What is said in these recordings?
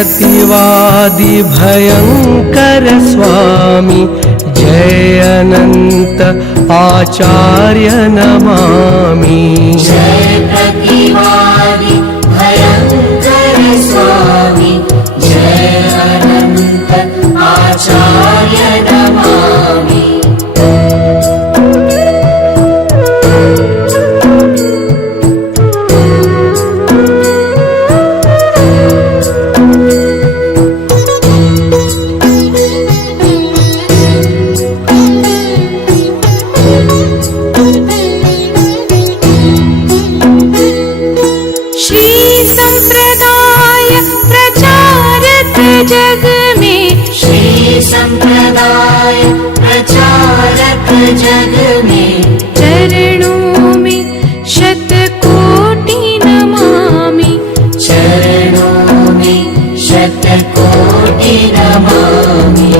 प्रतिवादि भयंकर स्वामी जय अनंत आचार्य नमामि। जय प्रतिवादि भयंकर स्वामी जय अनंत आचार्य नमामि। जग में श्री संप्रदाय प्रचारक जग में चरणों में शतकोटि नमामि। चरणों में शतकोटि नमामि।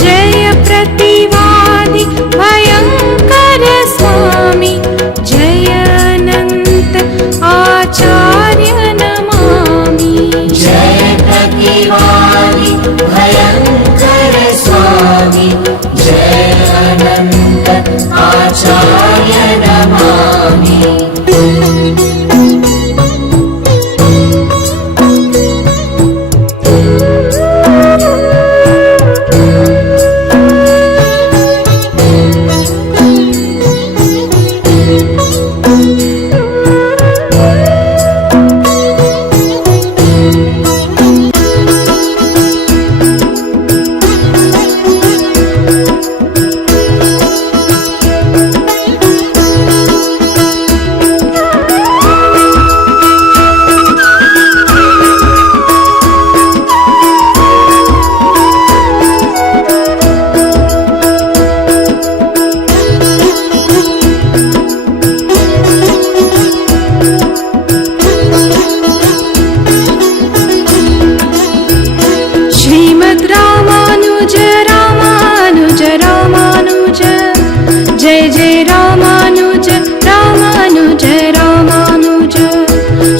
जय प्रतिवादि भयंकर स्वामी जय अनंत आचार्य नमामि। जय प्रतिवादि भयंकर स्वामी जय अनंत आचार्य नमामि। जय जय रामानुज रामानुज रामानुज।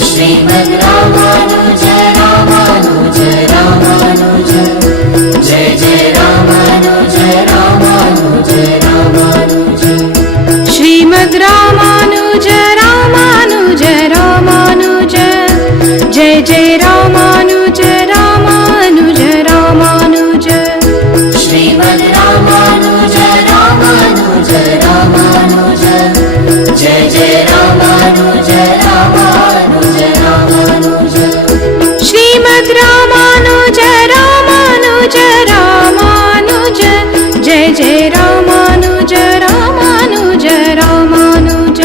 श्रीमद् रामानुज रामानुज रामानुज। जय जय रामानुज रामानुज रामानुज। श्रीमद् रामानुज रामानुज रामानुज। जय जय रामानुज रामानुज रामानुज। श्रीमद् रामानुज रामानुज रामानुज। जय जय रामानुज रामानुज रामानुज। श्रीमद् रामानुज रामानुज रामानुज। जय जय रामानुज रामानुज रामानुज।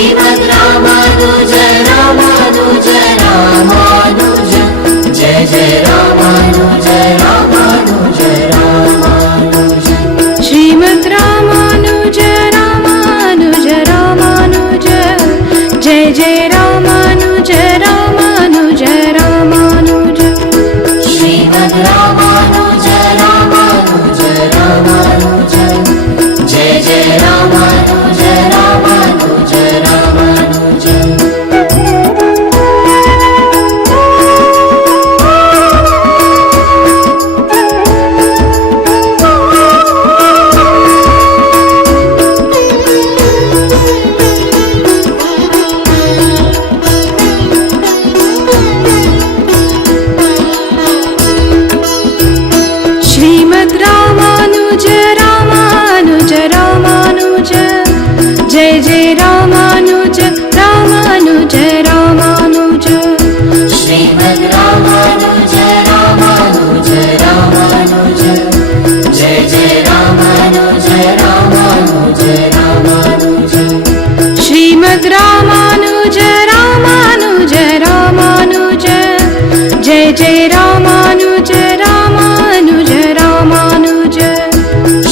श्रीमद् रामानुज रामानुज रामानुज। जय जय रामानुज रामानुज रामानुज। श्रीमद् रामानुज रामानुज रामानुज। जय जय रामानुज रामानुज रामानुज। श्रीमद् रामानुज रामानुज रामानुज। जय जय रामानुज रामानुज रामानुज। श्रीमद् रामानुज रामानुज रामानुज। जय जय रामानुज रामानुज रामानुज। श्रीमद् रामानुज रामानुज रामानुज। जय जय रामानुज रामानुज रामानुज। श्रीमद् रामानुज रामानुज रामानुज। जय जय रामानुज रामानुज रामानुज।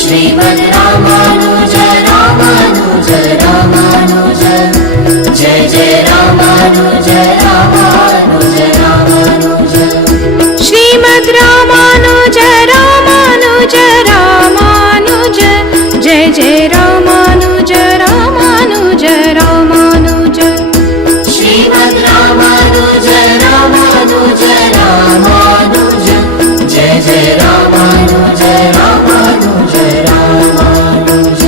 श्रीमद् रामानुज रामानुज रामानुज। जय जय रामानुज रामानुज रामानुज। श्रीमद् रामानुज रामानुज रामानुज। जय जय रामानुज रामानुज रामानुज। श्रीमद् रामानुज रामानुज रामानुज। जय रामानुज रामानुज रामानुज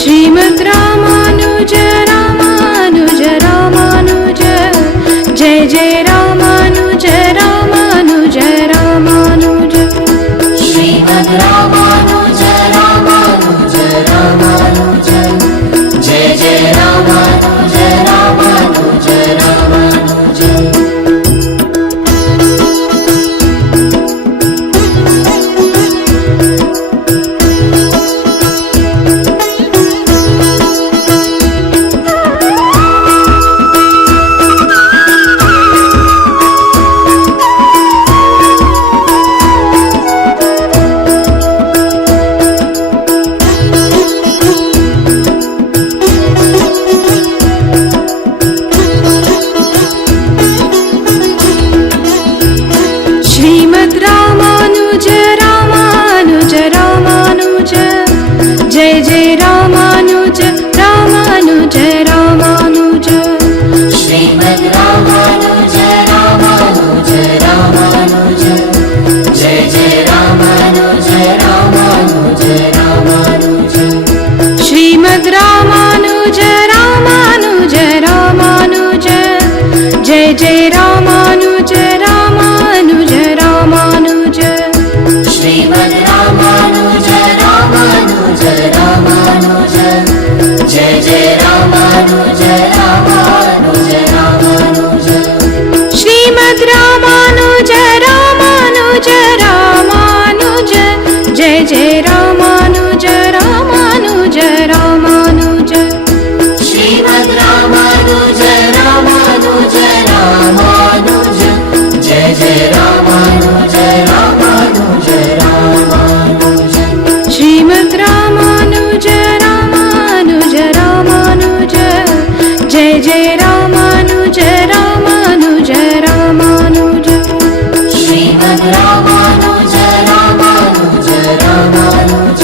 श्रीमद् रामानुज रामानुज रामानुज जय जय रामानुज रामानुज रामानुज श्रीमद् रामानुज रामानुज रामानुज जय जय रामानुज रामानुज रामानुज श्रीमद् रामानुज रामानुज रामानुज जय जय रामानुज रामानुज रामानुज श्रीमद् रामानुज रामानुज रामानुज जय जय रामानुज रामानुज रामानुज श्रीमद् रामानुज रामानुज रामानुज जय जय रामानुज रामानुज रामानुज श्रीमद् रामानुज रामानुज रामानुज जय जय रामानुज रामानुज रामानुज श्रीमद् रामानुज रामानुज रामानुज जय जय रामानुज रामानुज रामानुज श्रीमद् रामानुज रामानुज रामानुज जय जय रामानुज रामानुज रामानुज श्रीमद् रामानुज रामानुज रामानुज जय जय रामानुज रामानुज रामानुज श्रीमद् रामानुज रामानुज रामानुज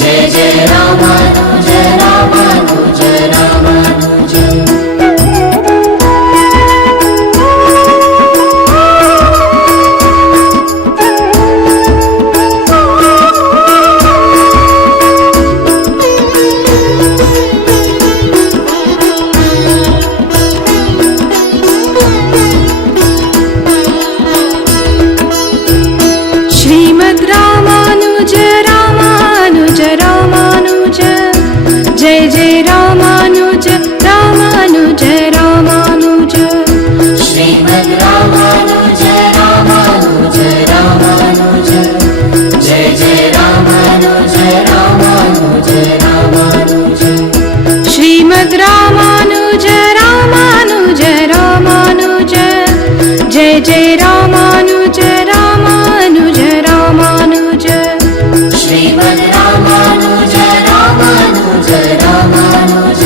जय जय रामानुज रामानुज रामानुज श्रीमद् रामानुज रामानुज रामानुज जय जय रामानुज रामानुज रामानुज श्रीमद् रामानुज रामानुज रामानुज जय जय रामानुज रामानुज रामानुज श्रीमद् रामानुज रामानुज रामानुज जय जय रामानुज रामानुज रामानुज श्रीमद् रामानुज रामानुज रामानुज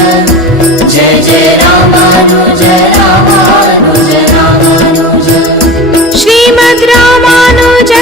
जय जय रामानुज रामानुज रामानुज श्रीमद् रामानुज